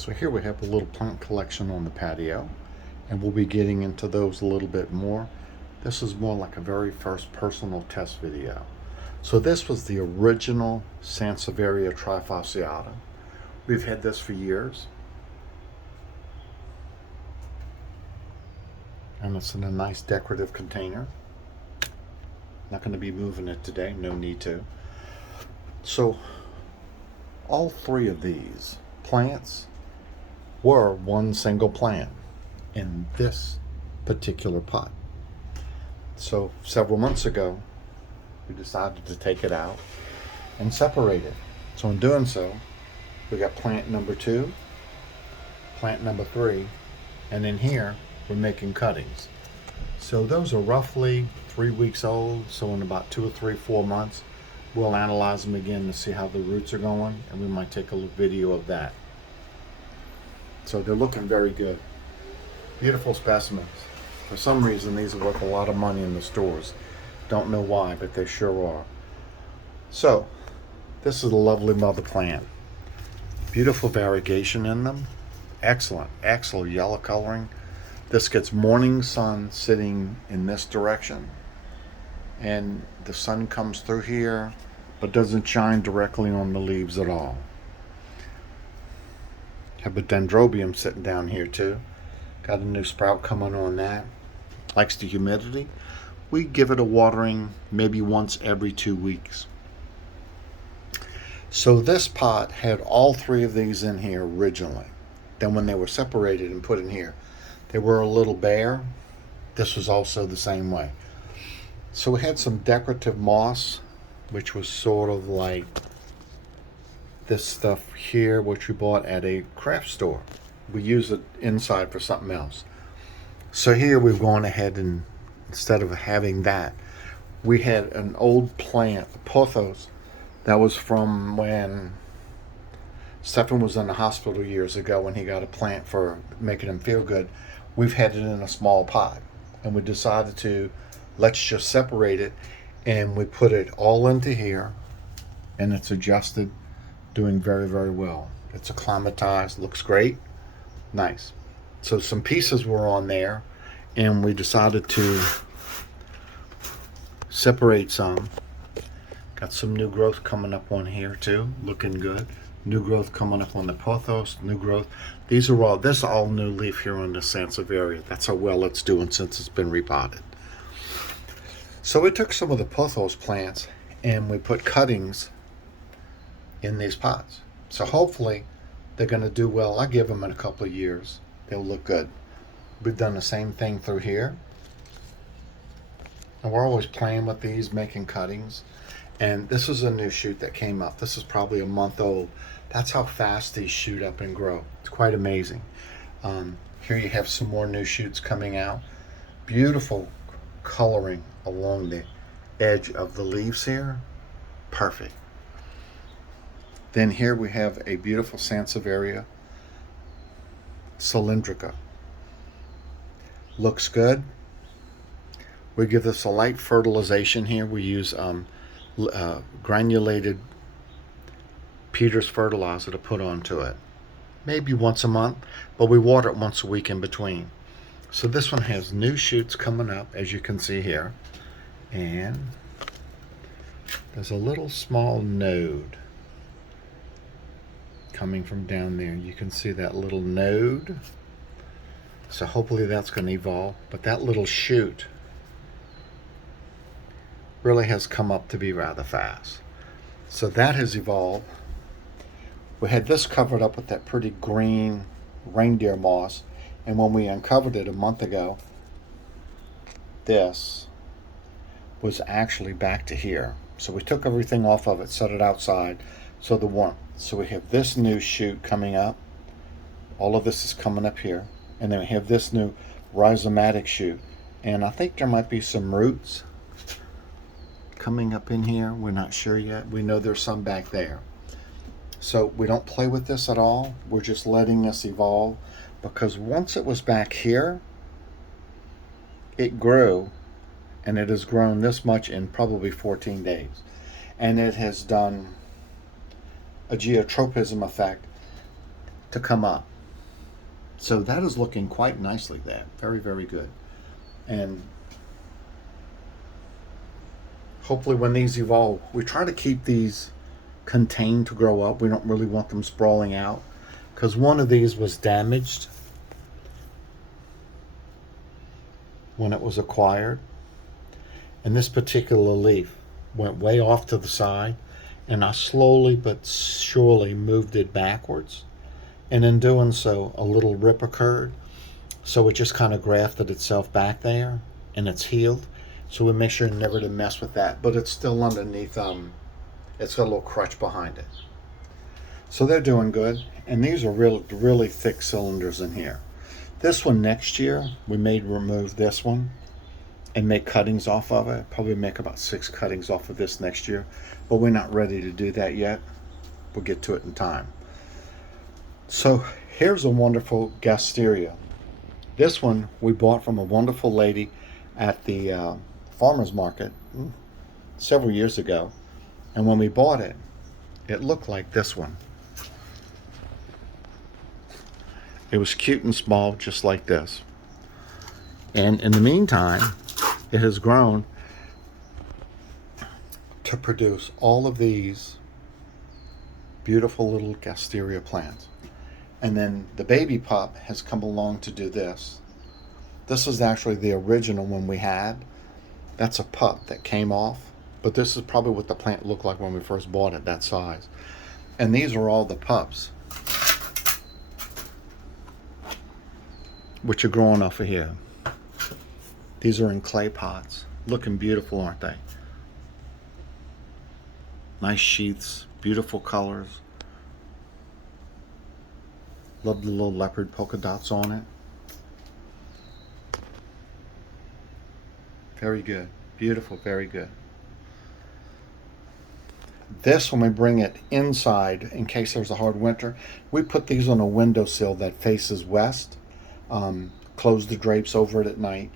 So here we have a little plant collection on the patio, and we'll be getting into those a little bit more. This is more like a very first personal test video. So this was the original Sanseveria trifasciata. We've had this for years, and it's in a nice decorative container. Not going to be moving it today, no need to. So all three of these plants were one single plant in this particular pot. So several months ago, we decided to take it out and separate it. So in doing so, we got plant number 2, plant number 3, and in here, we're making cuttings. So those are roughly 3 weeks old. So in about 2 or 3, 4 months, we'll analyze them again to see how the roots are going, and we might take a little video of that. So they're looking very good. Beautiful specimens. For some reason, these are worth a lot of money in the stores. Don't know why, but they sure are. So, this is a lovely mother plant. Beautiful variegation in them. Excellent yellow coloring. This gets morning sun sitting in this direction. And the sun comes through here, but doesn't shine directly on the leaves at all. Have a dendrobium sitting down here too. Got a new sprout coming on that. Likes the humidity. We give it a watering maybe once every 2 weeks. So this pot had all 3 of these in here originally. Then when they were separated and put in here, they were a little bare. This was also the same way. So we had some decorative moss, which was sort of like this stuff here, which we bought at a craft store. We use it inside for something else. So here we've gone ahead and instead of having that, we had an old plant, a pothos, that was from when Stephen was in the hospital years ago when he got a plant for making him feel good. We've had it in a small pot, and we decided to let's just separate it, and we put it all into here, and it's adjusted, doing very, very well. It's acclimatized, looks great, nice. So some pieces were on there, and we decided to separate some. Got some new growth coming up on here too, looking good. New growth coming up on the pothos, new growth. This is all new leaf here on the sanseveria. That's how well it's doing since it's been repotted. So we took some of the pothos plants and we put cuttings in these pots. So hopefully they're going to do well. I give them in a couple of years. They'll look good. We've done the same thing through here. And we're always playing with these, making cuttings. And this is a new shoot that came up. This is probably a month old. That's how fast these shoot up and grow. It's quite amazing. Here you have some more new shoots coming out. Beautiful coloring along the edge of the leaves here. Perfect. Then here we have a beautiful Sanseveria cylindrica. Looks good. We give this a light fertilization here. We use granulated Peter's fertilizer to put onto it. Maybe once a month, but we water it once a week in between. So this one has new shoots coming up, as you can see here. And there's a little small node coming from down there. You can see that little node. So hopefully that's going to evolve. But that little shoot really has come up to be rather fast. So that has evolved. We had this covered up with that pretty green reindeer moss. And when we uncovered it a month ago, this was actually back to here. So we took everything off of it, set it outside, so the warmth. So we have this new shoot coming up. All of this is coming up here. And then we have this new rhizomatic shoot. And I think there might be some roots coming up in here. We're not sure yet. We know there's some back there. So we don't play with this at all. We're just letting this evolve, because once it was back here, it grew, and it has grown this much in probably 14 days. And it has done a geotropism effect to come up. So that is looking quite nicely there. Very, very good. And hopefully when these evolve, we try to keep these contained to grow up. We don't really want them sprawling out because one of these was damaged when it was acquired. And this particular leaf went way off to the side, and I slowly but surely moved it backwards. And in doing so, a little rip occurred. So it just kind of grafted itself back there, and it's healed. So we make sure never to mess with that. But it's still underneath, it's got a little crutch behind it. So they're doing good. And these are really, really thick cylinders in here. This one next year, we may remove this one and make cuttings off of it. Probably make about 6 cuttings off of this next year. But we're not ready to do that yet. We'll get to it in time. So here's a wonderful gasteria. This one we bought from a wonderful lady at the farmer's market several years ago. And when we bought it, it looked like this one. It was cute and small, just like this. And in the meantime, it has grown to produce all of these beautiful little gasteria plants. And then the baby pup has come along to do this. This is actually the original one we had. That's a pup that came off. But this is probably what the plant looked like when we first bought it, that size. And these are all the pups, which are growing off of here. These are in clay pots. Looking beautiful, aren't they? Nice sheaths, beautiful colors. Love the little leopard polka dots on it. Very good. Beautiful, very good. This, when we bring it inside, in case there's a hard winter, we put these on a windowsill that faces west. Close the drapes over it at night.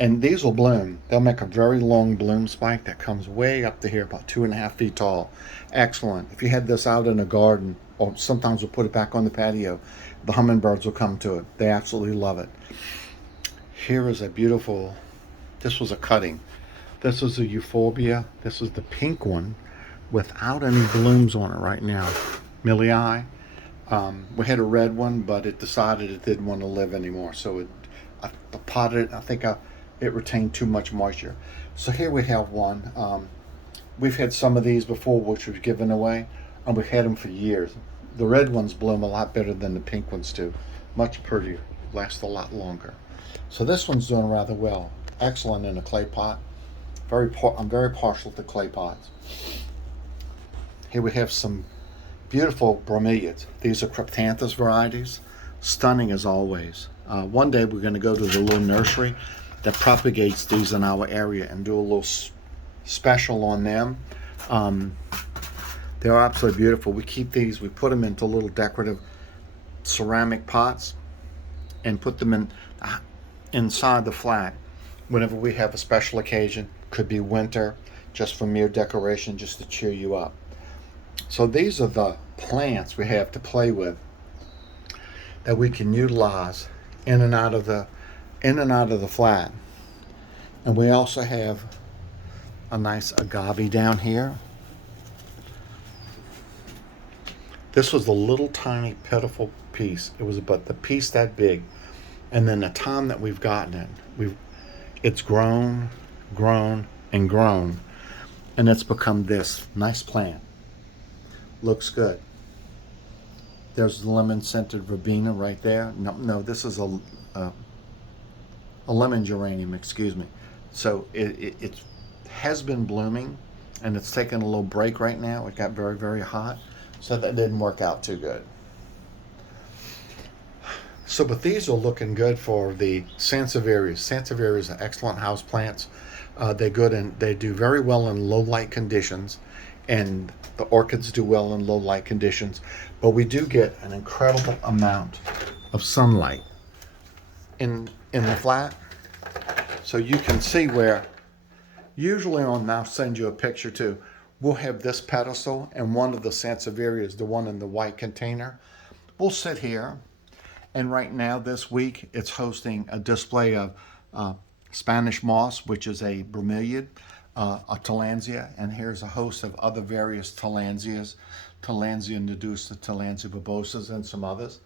And these will bloom. They'll make a very long bloom spike that comes way up to here, about 2.5 feet tall. Excellent. If you had this out in a garden, or sometimes we'll put it back on the patio, the hummingbirds will come to it. They absolutely love it. Here is a beautiful, this was a cutting. This is a euphorbia. This is the pink one without any blooms on it right now. Millii. We had a red one, but it decided it didn't want to live anymore. So I potted it. I think it retained too much moisture. So here we have one. We've had some of these before, which we've given away, and we've had them for years. The red ones bloom a lot better than the pink ones do. Much prettier, last a lot longer. So this one's doing rather well. Excellent in a clay pot. I'm very partial to clay pots. Here we have some beautiful bromeliads. These are cryptanthus varieties. Stunning as always. One day we're going to go to the little nursery that propagates these in our area and do a little special on them. They're absolutely beautiful. We keep these, we put them into little decorative ceramic pots and put them inside the flat whenever we have a special occasion. Could be winter, just for mere decoration, just to cheer you up. So these are the plants we have to play with that we can utilize in and out of the flat. And we also have a nice agave down here. This was a little tiny pitiful piece. It was about the piece that big. And then the time that we've gotten it, it's grown, and grown, and it's become this nice plant. Looks good. There's the lemon scented verbena right there. No, this is a lemon geranium, excuse me. So it has been blooming, and it's taking a little break right now. It got very, very hot, so that didn't work out too good. So, but these are looking good for the sansevierias. Sansevierias are excellent house plants. They're good and they do very well in low light conditions, and the orchids do well in low light conditions. But we do get an incredible amount of sunlight in the flat. So you can see where usually I'll send you a picture too. We'll have this pedestal and one of the sansevierias, the one in the white container. We'll sit here. And right now, this week, it's hosting a display of Spanish moss, which is a bromeliad, a tillandsia, and here's a host of other various tillandsias, Tillandsia nudusa, Tillandsia verbosas, and some others.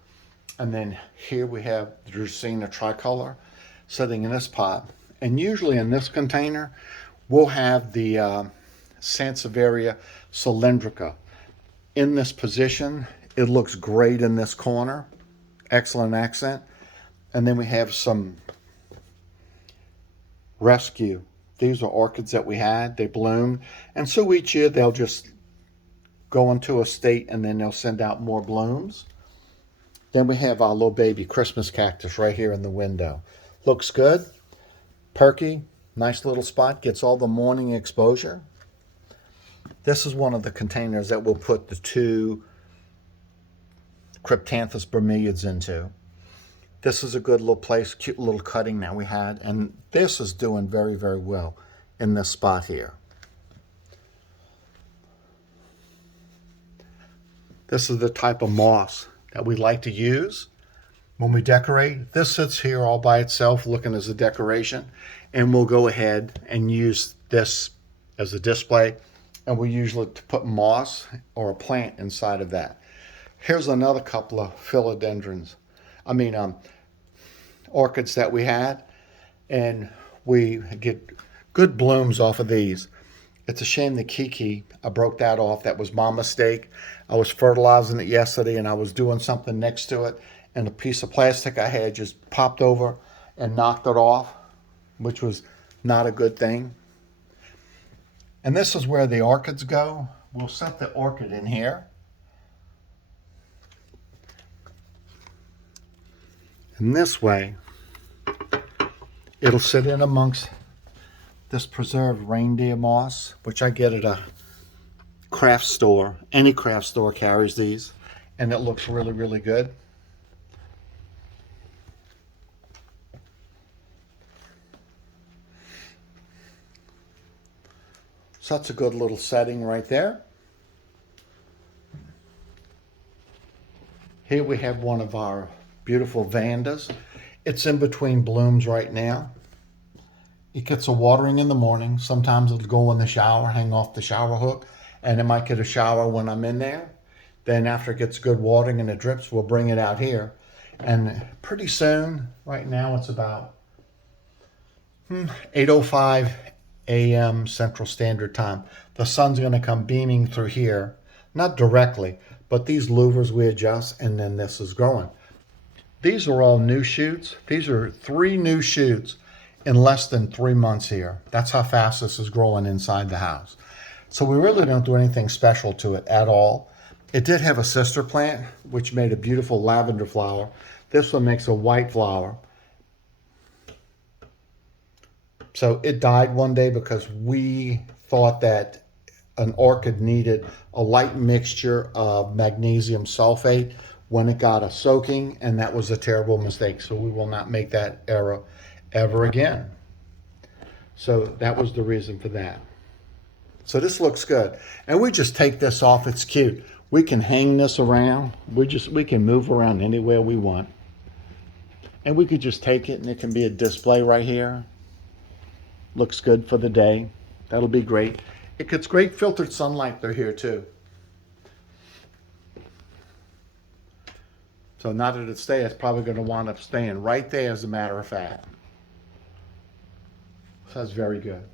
And then here we have the Dracaena tricolor sitting in this pot. And usually in this container, we'll have the Sanseveria cylindrica. In this position, it looks great in this corner. Excellent accent. And then we have some rescue. These are orchids that we had. They bloom. And so each year they'll just go into a state and then they'll send out more blooms. Then we have our little baby Christmas cactus right here in the window. Looks good. Perky. Nice little spot. Gets all the morning exposure. This is one of the containers that we'll put the 2 Cryptanthus bromeliads into. This is a good little place, cute little cutting that we had, and this is doing very, very well in this spot here. This is the type of moss that we like to use when we decorate. This sits here all by itself looking as a decoration, and we'll go ahead and use this as a display, and we usually put moss or a plant inside of that. Here's another couple of philodendrons. Orchids that we had, and we get good blooms off of these. It's a shame the Kiki, I broke that off. That was my mistake. I was fertilizing it yesterday and I was doing something next to it, and a piece of plastic I had just popped over and knocked it off, which was not a good thing. And this is where the orchids go. We'll set the orchid in here. And this way, it'll sit in amongst this preserved reindeer moss, which I get at a craft store. Any craft store carries these, and it looks really, really good. So that's a good little setting right there. Here we have one of our beautiful Vandas. It's in between blooms right now. It gets a watering in the morning. Sometimes it'll go in the shower, hang off the shower hook, and it might get a shower when I'm in there. Then after it gets good watering and it drips, we'll bring it out here. And pretty soon, right now it's about 8:05 a.m. Central Standard Time. The sun's going to come beaming through here. Not directly, but these louvers we adjust, and then this is growing. These are all new shoots. These are 3 new shoots in less than 3 months here. That's how fast this is growing inside the house. So we really don't do anything special to it at all. It did have a sister plant, which made a beautiful lavender flower. This one makes a white flower. So it died one day because we thought that an orchid needed a light mixture of magnesium sulfate when it got a soaking, and that was a terrible mistake. So we will not make that error ever again. So that was the reason for that. So this looks good. And we just take this off. It's cute. We can hang this around. We can move around anywhere we want. And we could just take it and it can be a display right here. Looks good for the day. That'll be great. It gets great filtered sunlight through here too. So now that it's there, it's probably going to wind up staying right there, as a matter of fact. So that's very good.